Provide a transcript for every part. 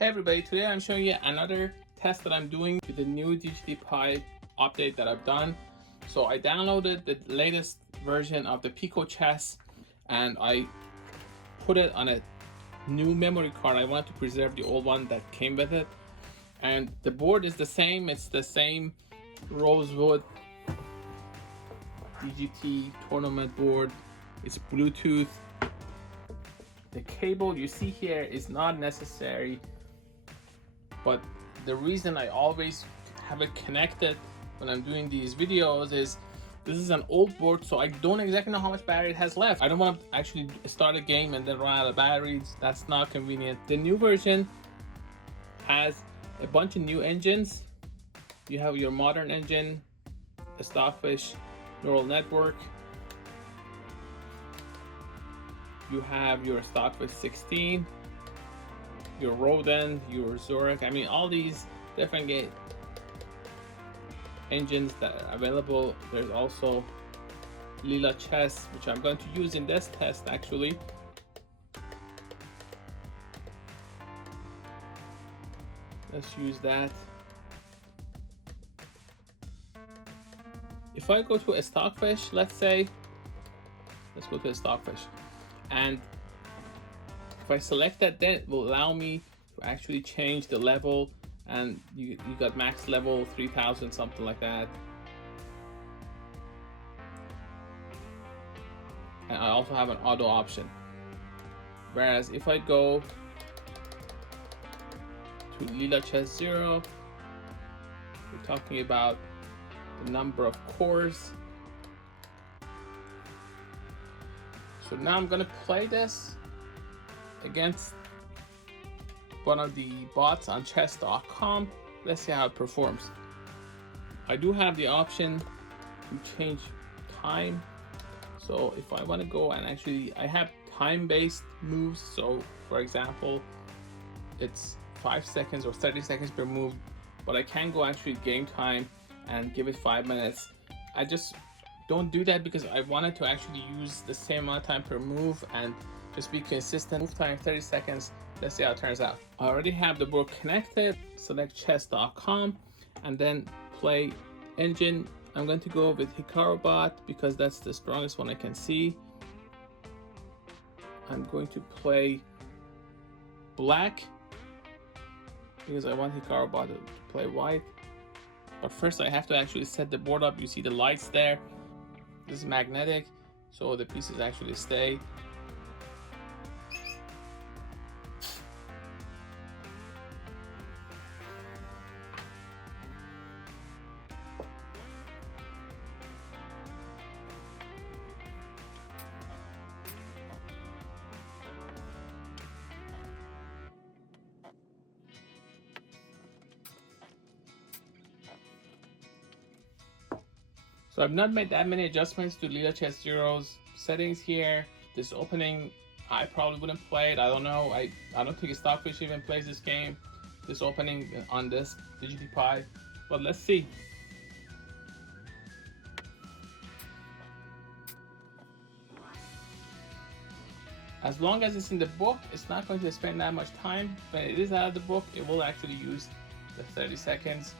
Hey everybody, today I'm showing you another test that I'm doing with the new DGT Pi update that I've done. So I downloaded the latest version of the PicoChess and I put it on a new memory card. I wanted to preserve the old one that came with it. And the board is the same, it's the same rosewood DGT tournament board. It's Bluetooth. The cable you see here is not necessary, but the reason I always have it connected when I'm doing these videos is this is an old board, so I don't exactly know how much battery it has left. I don't want to actually start a game and then run out of batteries. That's not convenient. The new version has a bunch of new engines. You have your modern engine, a Stockfish neural network. You have your Stockfish 16, your Rodent, your Zurich. I mean, all these different engines that are available. There's also Lichess, which I'm going to use in this test actually. Let's use that. If I go to a Stockfish, let's say, let's go to a Stockfish, and if I select that, then it will allow me to actually change the level, and you got max level 3000, something like that. And I also have an auto option. Whereas if I go to Lichess 0, we're talking about the number of cores. So now I'm gonna play this against one of the bots on chess.com. Let's see how it performs. I do have the option to change time. So if I want to go and actually, I have time-based moves. So for example, it's 5 seconds or 30 seconds per move, but I can go actually game time and give it 5 minutes. I just don't do that because I wanted to actually use the same amount of time per move and just be consistent. Move time 30 seconds. Let's see how it turns out. I already have the board connected. Select chess.com and then play engine. I'm going to go with HikaruBot because that's the strongest one I can see. I'm going to play black because I want HikaruBot to play white. But first I have to actually set the board up. You see the lights there. This is magnetic, so the pieces actually stay. So I've not made that many adjustments to Lichess 0's settings here. This opening, I probably wouldn't play it. I don't know. I don't think Stockfish even plays this game. This opening on this DGT Pi. But let's see. As long as it's in the book, it's not going to spend that much time. When it is out of the book, it will actually use the 30 seconds.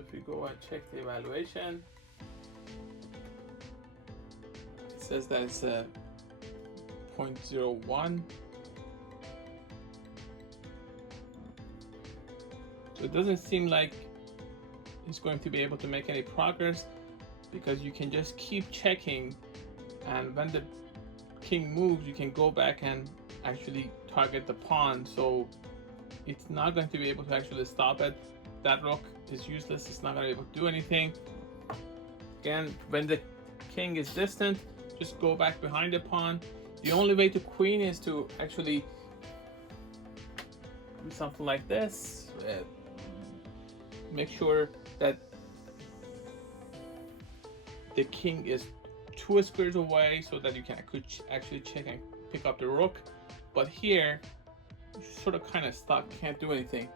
if we go and check the evaluation, it says that it's a 0.01. So it doesn't seem like it's going to be able to make any progress, because you can just keep checking, and when the king moves you can go back and actually target the pawn, so it's not going to be able to actually stop it. That rook is useless, it's not going to be able to do anything. Again, when the king is distant, just go back behind the pawn. The only way to queen is to actually do something like this. Make sure that the king is 2 squares away so that you can actually check and pick up the rook. But here, you're sort of kind of stuck, can't do anything.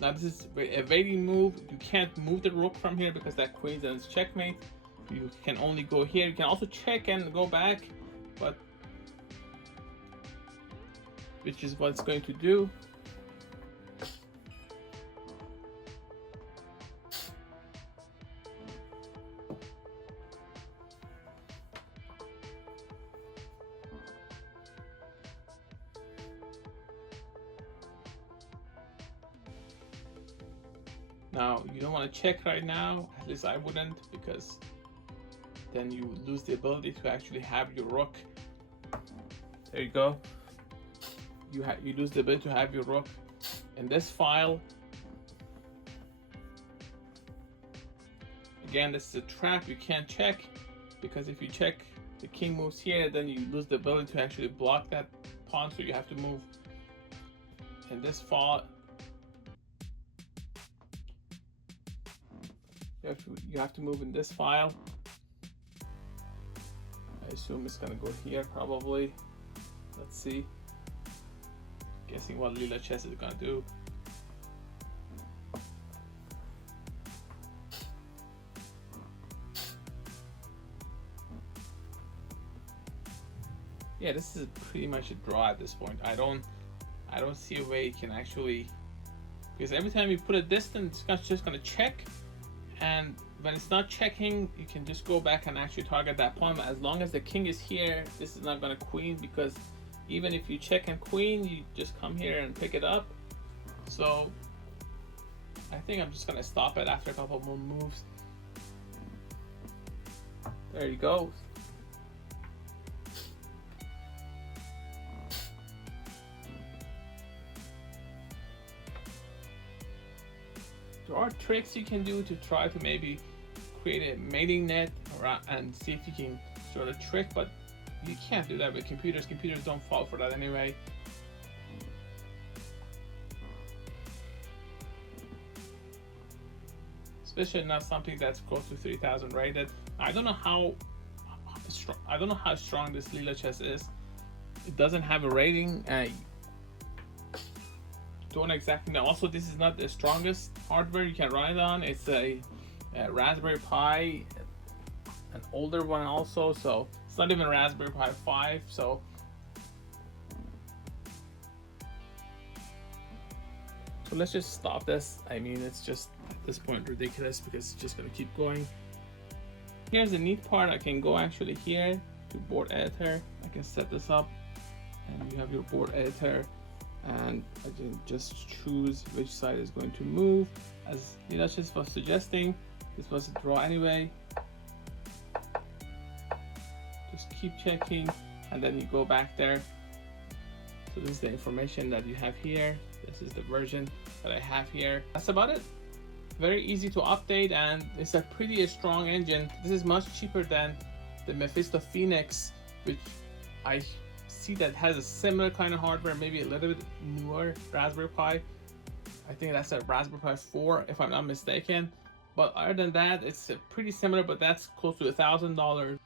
Now this is a waiting move. You can't move the rook from here because that queen's and it's checkmate. You can only go here. You can also check and go back, but which is what it's going to do. Now, you don't want to check right now, at least I wouldn't, because then you lose the ability to actually have your rook. There you go. You lose the ability to have your rook in this file. Again, this is a trap, you can't check, because if you check, the king moves here, then you lose the ability to actually block that pawn, so you have to move in this file. You have to move in this file. I assume it's gonna go here probably. Let's see. Guessing what Lichess is gonna do. Yeah, this is pretty much a draw at this point. I don't see a way you can actually, because every time you put a distance, it's just gonna check. And when it's not checking, you can just go back and actually target that pawn. As long as the king is here, this is not going to queen, because even if you check and queen, you just come here and pick it up. So I think I'm just going to stop it after a couple more moves. There you go. There are tricks you can do to try to maybe create a mating net and see if you can sort of trick, but you can't do that with computers. Computers don't fall for that anyway. Especially not something that's close to 3,000 rated. I don't know how strong this Lichess is. It doesn't have a rating. Don't exactly know. Also, this is not the strongest hardware you can run it on. It's a Raspberry Pi, an older one also, so it's not even Raspberry Pi 5. So let's just stop this. I mean, it's just at this point ridiculous, because it's just gonna keep going. Here's the neat part. I can go actually here to board editor. I can set this up, and you have your board editor. And I can just choose which side is going to move. As Lichess was suggesting, this was a draw anyway. Just keep checking, and then you go back there. So this is the information that you have here. This is the version that I have here. That's about it. Very easy to update, and it's a pretty strong engine. This is much cheaper than the Mephisto Phoenix, which I see that has a similar kind of hardware, maybe a little bit newer Raspberry Pi. I think that's a Raspberry Pi 4 if I'm not mistaken. But other than that, it's pretty similar, but that's close to $1,000.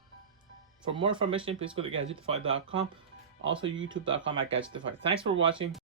For more information, please go to gadgetify.com. Also youtube.com/gadgetify. Thanks for watching.